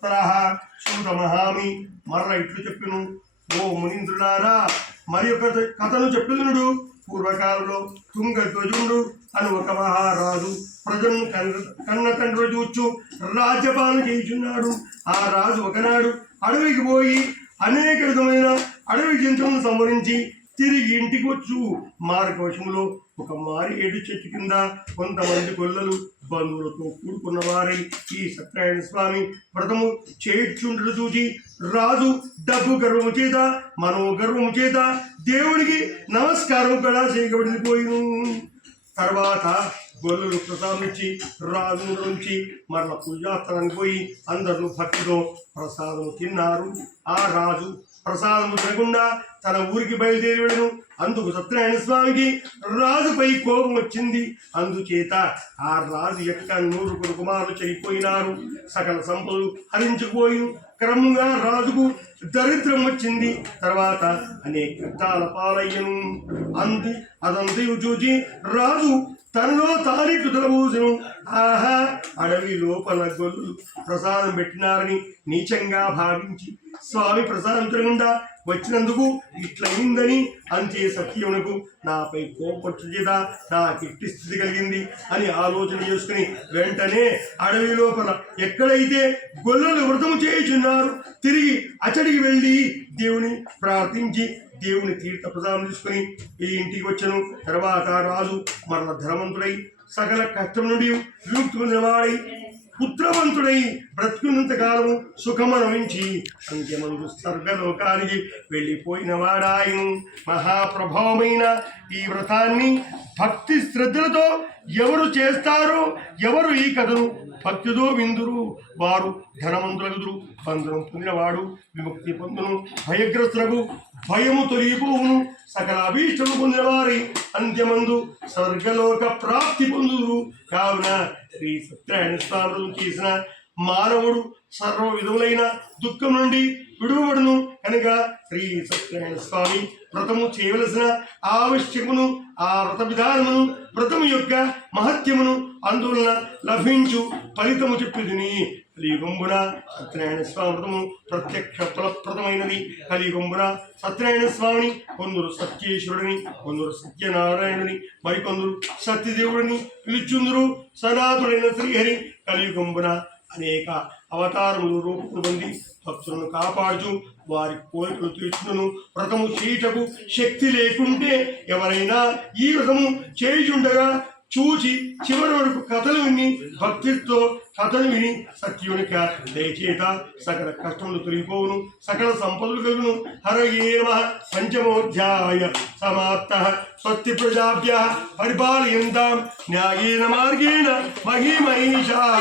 తత్పరః సూతమహామి మరల ఇట్లు చెప్పెను. ఓ మునీంద్రులారా, మరి ఒక కథను చెప్పుదునుడు. పూర్వకాలంలో తుంగధ్వజుడు అని ఒక మహారాజు ప్రజలను కన్న తండ్రి చూచు రాజ్యపాలన చేయుచున్నాడు. ఆ రాజు ఒకనాడు అడవికి పోయి అనేక విధమైన అడవి జంతువులను సంహరించి తిరిగి ఇంటికి వచ్చు మార్గవశంలో ఒక మారేడు చెట్టు కింద కొంతమంది గొల్లలు బంధువులతో కూడుకున్న వారై ఈ సత్యనారాయణ స్వామి వ్రతము చేయుచుండడు చూచి రాజు డబ్బు గర్వము చేత మనోగర్వము చేత దేవుడికి నమస్కారం కూడా చేయబడిపోయిను. తర్వాత గొల్లలు ప్రసాదించి రాజు నుంచి మరల పూజాస్థలానికి పోయి అందరూ భక్తితో ప్రసాదము తిన్నారు. ఆ రాజు ప్రసాదము తినకుండా తన ఊరికి బయలుదేరి వెళ్ళను. అందుకు సత్యనారాయణ స్వామికి రాజుపై కోపం వచ్చింది. అందుచేత ఆ రాజు యొక్క 100 కుమారులు చనిపోయినారు. సకల సంపదలు హరించుకుపోయి క్రమంగా రాజుకు దరిద్రం వచ్చింది. తర్వాత అనేక కష్టాల పాలయ్యను. అదంతయు చూచి రాజు తనలో తారీఖు తలబూసను. ఆహా, అడవి లోపల గొల్లు ప్రసాదం పెట్టినారని నీచంగా భావించి స్వామి ప్రసాదం తినకుండా వచ్చినందుకు ఇట్లయిందని అంతే సత్యమునకు నాపై కోపచ్చు చేత నాకిట్టి స్థితి కలిగింది అని ఆలోచన చేసుకుని వెంటనే అడవి లోపల ఎక్కడైతే గొల్లలు వ్రతము చేయుచున్నారు తిరిగి అచ్చడికి వెళ్ళి దేవుని ప్రార్థించి దేవుని తీర్థ ప్రసాదం తీసుకుని ఈ ఇంటికి వచ్చను. తర్వాత రాజు మరల ధనవంతుడై సకల కష్టం నుండి విముక్తి పొందినవాడై పుత్రవంతుడై బ్రతుకున్నంత కాలము సుఖమనుభవించి అంత్యమందు స్వర్గలోకానికి వెళ్ళిపోయిన వాడాయను. మహాప్రభావమైన ఈ వ్రతాన్ని భక్తి శ్రద్ధలతో ఎవరు చేస్తారో, ఎవరు ఈ కథను భక్తితో విందురు, వారు ధనవంతులగుదురు. బంధనం పొందినవాడు విముక్తి పొందును. భయగ్రస్తులకు భయము తొలగిపోవును. సకల అభీష్టము పొందిన వారి అంత్యమందు స్వర్గలోక ప్రాప్తి పొందుదురు. కావున శ్రీ సత్యనారాయణ స్వామి చేసిన మానవుడు సర్వ విధములైన దుఃఖం నుండి విడువబడును. కనుక శ్రీ సత్యనారాయణ స్వామి వ్రతము చేయవలసిన ఆవశ్యకమును, ఆ వ్రత విధానమును, వ్రతము యొక్క మహత్యమును, అందువలన లభించు ఫలితము చెప్పిదిని. కలియుగంబున సత్యనారాయణ స్వామి వ్రతము ప్రత్యక్ష ఫలప్రదమైనది. కలియుగంబున సత్యనారాయణ స్వామిని కొందరు సత్యేశ్వరుడిని, కొందరు సత్యనారాయణుని, మరికొందరు సత్యదేవుడిని పిలుచుందురు. సనాతుడైన శ్రీహరి కలియుగంబున అనేక అవతారములు రూపములు పొంది భక్తులను కాపాడుచు వారి కోరికలు తీర్చును. వ్రతము చేయుటకు శక్తి లేకుంటే ఎవరైనా ఈ వ్రతము చేయుచుండగా చూచి చివరి వరకు కథలు విని భక్తితో కథలు విని సత్యునిక దయచేత సకల కష్టములు తొలగిపోవును, సకల సంపదలు కలుగును. హరయే నమః. పంచమోధ్యాయ సమాప్తః. స్వస్తి ప్రజాభ్యః పరిపాలయంతాం న్యాయేన మార్గేణ మహీమహీషాః.